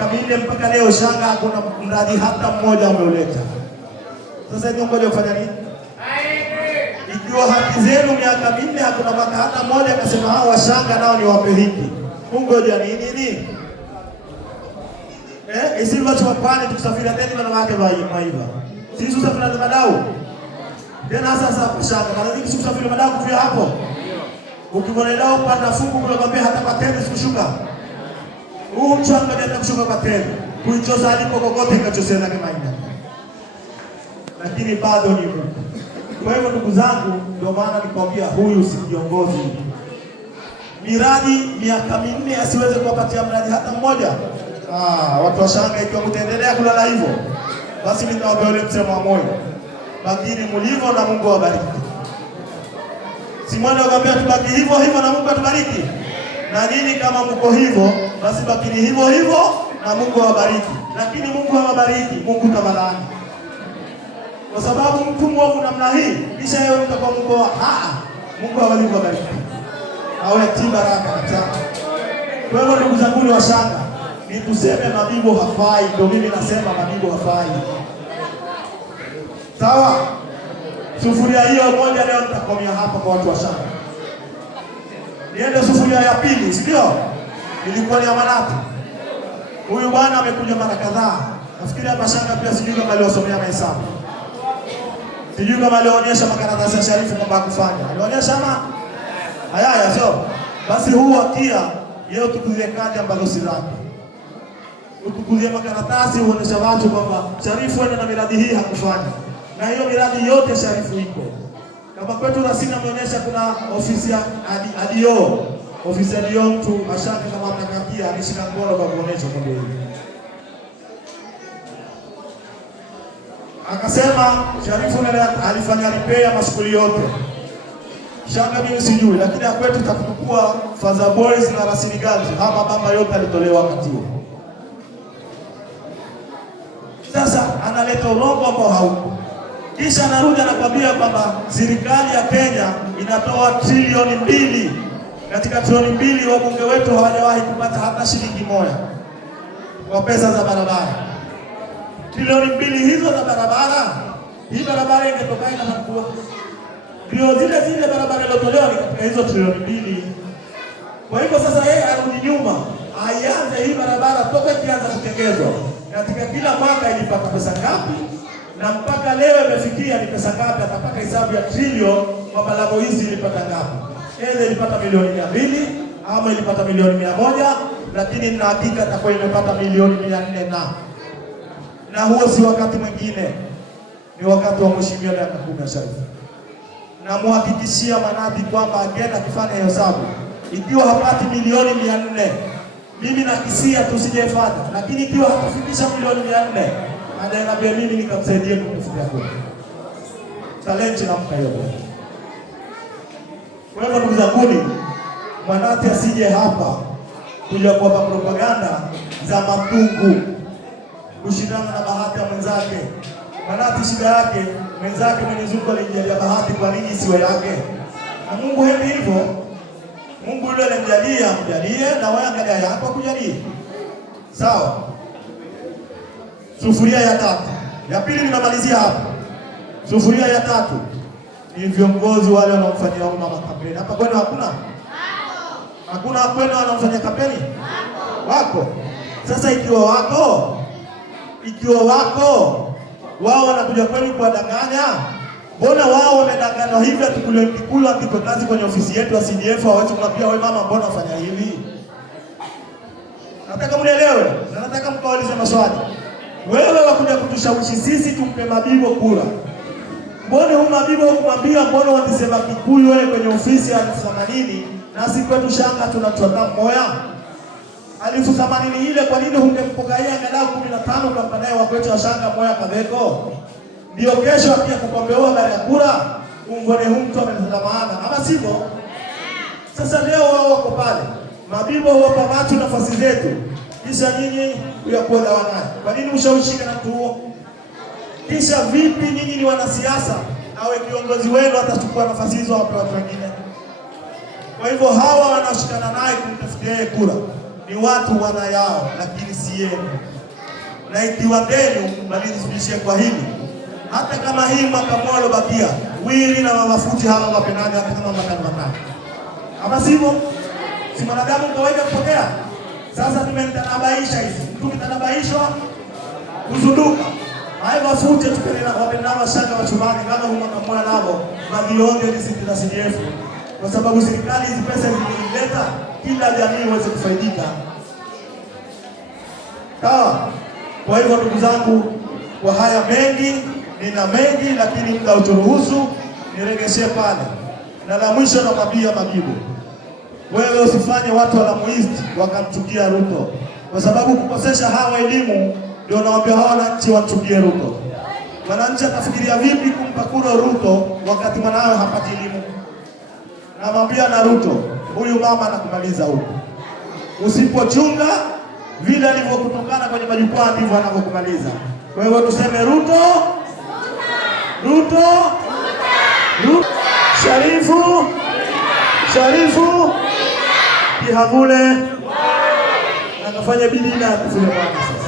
Kamili mpaka leo shanga hakuna mradi hata mmoja umeuleta. Sasa hiyo ngoja ufanya nini? Ikiwa haki zenu miaka minne hakuna mwaka hata mmoja akasema hao washanga nao ni wape hiki. Ngoja nini? Isi watu wa pwani tukisafiri tena na wake maiba. Sisi tusafiri na madau. Tena sasa shanga mara nyingi tusafiri madau kufia hapo. Ukiona leo panda fungu kunakwambia hata pateni sikushuka. Mchanga ndio kushuka pateni. Kuichoza alipo kokote kachosena kama ina. Lakini bado ni Mungu. Kwa hivyo ndugu zangu, ndio maana nikwambia huyu si kiongozi. Miradi miaka minne asiweze kuwapatia mradi hata mmoja. Watu wa shanga ikiwa mtaendelea kulala hivyo, basi mimi naomba ule msemo wa moyo. Bakini mlivyo na Mungu awabariki. Si mwana akwambia tubaki hivyo hivyo na Mungu atubariki. Na nini kama mko hivyo, basi bakini hivyo hivyo na Mungu awabariki. Lakini Mungu awabariki, Mungu tabalani. Kwa sababu mtu mwovu namna hii, kisha yeye mtakuwa Mungu Mungu awabariki. Awe tibaraka kabisa. Kwa hivyo ndugu zangu wa shanga, ni tuseme mabibo hafai, ndio mimi nasema mabibo hafai. Sawa? Sufuria hiyo moja leo nitakomea hapa kwa watu wa shanga. Niende sufuria ya pili, sio? Ilikuwa ni amanati. Huyu bwana amekuja mara kadhaa. Nafikiri hapa shanga pia sijui kama aliosomea mahesabu. Sijui kama alionyesha makaratasi ya Sharifu kwamba kufanya. Alionyesha ama? Haya, sio? Basi huu akia yeye tukuzie kadi ambazo si zake. Tukuzie makaratasi uonesha watu kwamba Sharifu enda na miradi hii hakufanya. Na hiyo miradi yote Sharifu iko. Kama kwetu Rasina ameonyesha kuna ofisi ya adio. Ofisi ya adio mtu ashaka kama mnakakia anishika mkono kwa kuonesha kwa hiyo. Akasema Sharifu alifanya repair mashukuli yote. Shanga mimi sijui, lakini kwetu tutakuwa Father Boys na Rasini Girls. Hapa baba yote alitolewa wakati huo. Sasa analeta urongo ambao hauko. Kisha anarudi anakwambia kwamba serikali ya Kenya inatoa trilioni 2. Katika trilioni 2 wabunge wetu hawajawahi kupata hata shilingi moja kwa pesa za barabara. Trilioni 2 hizo za barabara, hii barabara ingetoka ina makubwa. Ndio zile barabara iliyotolewa ni katika hizo trilioni 2. Kwa hivyo sasa yeye arudi nyuma, aianze hii barabara toka ikianza kutengenezwa. Katika kila mwaka ilipata pesa ngapi? Na mpaka leo imefikia ni pesa ngapi? Atapata hesabu ya trilioni kwa balabo hizi ilipata ngapi? Ile ilipata milioni 200 ama ilipata milioni 100, lakini na hakika atakuwa imepata milioni 400 na huo si wakati mwingine, ni wakati wa mheshimiwa miaka 10 ya Sharifu. Na muhakikishia manadi kwamba agenda kifanya hesabu, ikiwa hapati milioni 400, mimi nakisia tusijefuata, lakini ikiwa hatafikisha milioni 400, anaambia mimi nikamsaidia kumfutia kwa challenge na mkayo. Kwa hivyo ndugu zangu, Manati asije hapa kuja kwa propaganda za matungu, kushindana na bahati ya mwenzake. Manati shida yake mwenzake Mwenyezi Mungu alimjalia bahati, kwa nini isiwe yake? Na Mungu hebi hivyo. Mungu yule alimjalia mjalie, na wewe angalia yako kujalie. Sawa? Sufuria ya 3. Ya pili ninamalizia hapa. Sufuria ya 3 ni viongozi wale wanaofanyia umma kampeni. Hapa kwenu hakuna? Hakuna kwenu wanaofanya kampeni? Wako. Sasa ikiwa wako wao wanakuja kwenu kuwadanganya, mbona wao wamedanganywa hivi atukule Kikuyu akitoka kazi kwenye ofisi yetu ya CDF hawezi kumwambia wewe mama mbona ufanya hivi? Nataka mnielewe, na nataka mkaulize maswali. Wewe wakuja kutushawishi sisi tumpe Mabibo kura. Mbona huyu Mabibo kumwambia mbona wanasema Kikuyu wewe kwenye ofisi ya 80 na si kwetu shanga tunataka moya? 80 ile kwa nini hungempokaia angalau 15 kwa baadaye wa kwetu wa shanga moya kabeko? Ndio kesho pia kukwambia habari ya kura, ungone mtu ameleta maana. Ama sivyo? Sasa leo wao wako pale. Mabibo huwapa watu nafasi zetu. Kisha nyinyi kuyakuwa wanaye. Kwa nini mshawishika na mtu huo? Kisha vipi nyinyi ni wanasiasa? Awe kiongozi wenu atachukua nafasi hizo hapo watu wengine. Kwa hivyo hawa wanashikana naye kumtafutia kura. ni watu wanayao, lakini si yenu. Na ikiwa denu bali nisibishie kwa hili. Hata kama hii mwaka mmoja bakia, wili na mafuti hawa wapenani hata kama matano. Ama sivyo? Si mwanadamu kawaida kupokea. Sasa tumetanabaisha hizi. Tukitanabaishwa kuzunduka. Hayo mafuti tukilena wapenao shaka wachumani kama mwaka mmoja nao mavionge hizi na CDF. Kwa sababu serikali hizi pesa zilileta kila jamii iweze kufaidika. Sawa? Kwa hivyo ndugu zangu, kwa haya mengi, nina mengi lakini muda uturuhusu niregeshe pale. Na la mwisho nakwambia Mabibo, wewe usifanye watu wa Lamu East wakamchukia Ruto. Kwa sababu kukosesha hawa elimu ndio nawaambia hawa wananchi wachukie Ruto. Wananchi atafikiria vipi kumpa kura Ruto wakati mwanawe hapati elimu? Namwambia na Ruto, huyu mama anakumaliza huko. Usipochunga vile alivyokutukana kwenye majukwaa ndivyo anavyokumaliza. Kwa hivyo tuseme Ruto, Ruto, Ruto, Sharifu, Kihavule, na kafanya bidii na kufanya bwana sasa.